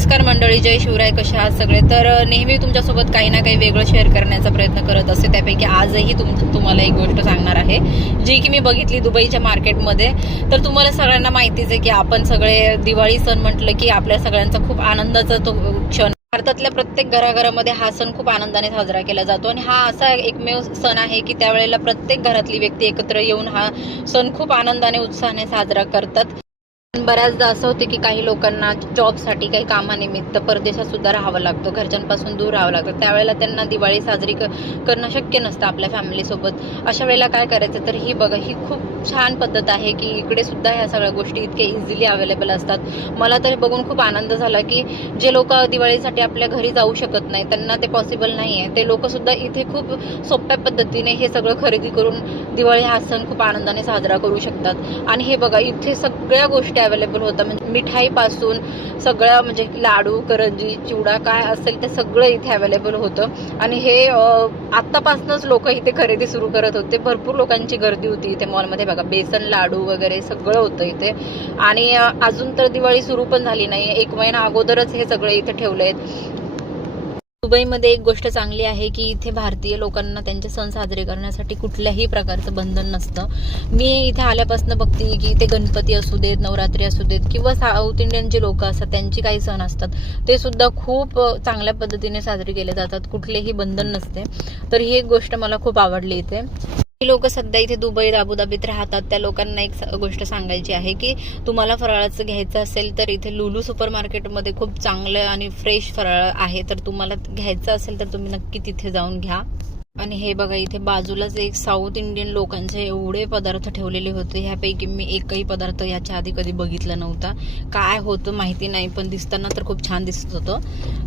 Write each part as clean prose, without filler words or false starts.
नमस्कार मंडळी, जय शिवराय. कसे आहात सगळे? तर नेहमी तुमच्यासोबत काही ना काही वेगळं शेअर करण्याचा प्रयत्न करत असते. त्यापैकी आजही तुम्हाला एक गोष्ट सांगणार आहे, जी की मी बघितली दुबईच्या मार्केटमध्ये. तर तुम्हाला सगळ्यांना माहितीच आहे की आपण सगळे दिवाळी सण म्हटलं की आपल्या सगळ्यांचा खूप आनंदाचा तो क्षण. भारतातल्या प्रत्येक घराघरामध्ये हा सण खूप आनंदाने साजरा केला जातो आणि हा असा एकमेव सण आहे की त्यावेळेला प्रत्येक घरातली व्यक्ती एकत्र येऊन हा सण खूप आनंदाने उत्साहाने साजरा करतात. बऱ्याचदा असं होते की काही लोकांना जॉबसाठी काही कामानिमित्त परदेशात सुद्धा राहावं लागतं, घरच्यांपासून दूर राहावं लागतं. त्यावेळेला त्यांना दिवाळी साजरी करणं शक्य नसतं आपल्या फॅमिलीसोबत. अशा वेळेला काय करायचं, तर ही बघा, ही खूप छान पद्धत आहे की इकडे सुद्धा ह्या सगळ्या गोष्टी इतके इझिली अवेलेबल असतात. मला तर बघून खूप आनंद झाला की जे लोक दिवाळीसाठी आपल्या घरी जाऊ शकत नाही, त्यांना ते पॉसिबल नाही आहे, ते लोक सुद्धा इथे खूप सोप्या पद्धतीने हे सगळं खरेदी करून दिवाळी हा सण खूप आनंदाने साजरा करू शकतात. आणि हे बघा, इथे सगळ्या गोष्टी अवेलेबल होतं, म्हणजे मिठाईपासून सगळ्या, म्हणजे लाडू, करंजी, चिवडा काय असेल ते सगळं इथे अवेलेबल होतं. आणि हे आत्तापासूनच लोक इथे खरेदी सुरू करत होते. भरपूर लोकांची गर्दी होती इथे मॉलमध्ये. बघा, बेसन लाडू वगैरे सगळं होतं इथे. आणि अजून तर दिवाळी सुरू पण झाली नाही, 1 महिना अगोदरच हे सगळे इथे ठेवले आहेत. दुबईमध्ये एक गोष्ट चांगली आहे की इथे भारतीय लोकांना त्यांचे सण साजरे करण्यासाठी कुठल्याही प्रकारचं बंधन नसतं. मी इथे आल्यापासून बघते की इथे गणपती असू देत, नवरात्री असू देत, किंवा साऊथ इंडियन जे लोक असतात त्यांची काही सण असतात ते सुद्धा खूप चांगल्या पद्धतीने साजरे केले जातात, कुठलेही बंधन नसते. तर ही एक गोष्ट मला खूप आवडली इथे. लोक सध्या इथे दुबईत, अबुधाबीत राहतात, त्या लोकांना एक गोष्ट सांगायची आहे की तुम्हाला फराळाचं घ्यायचं असेल तर इथे लुलू सुपर मार्केटमध्ये खूप चांगलं आणि फ्रेश फराळ आहे. तर तुम्हाला घ्यायचं असेल तर तुम्ही नक्की तिथे जाऊन घ्या. आणि हे बघा, इथे बाजूलाच एक साऊथ इंडियन लोकांचे एवढे पदार्थ ठेवलेले होते. ह्यापैकी मी एकही पदार्थ याच्या आधी कधी बघितला नव्हता. काय होतं माहिती नाही, पण दिसताना तर खूप छान दिसत होतं.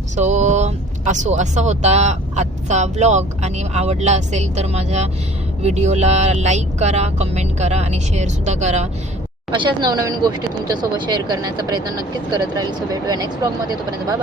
सो असा होता आजचा व्लॉग. आणि आवडला असेल तर माझ्या व्हिडिओला लाईक करा, कमेंट करा आणि शेअर सुद्धा करा. अशाच नवनवीन गोष्टी तुमच्यासोबत शेअर करण्याचा प्रयत्न नक्कीच करत राहील. सो भेटूया नेक्स्ट व्लॉगमध्ये. तोपर्यंत बाय.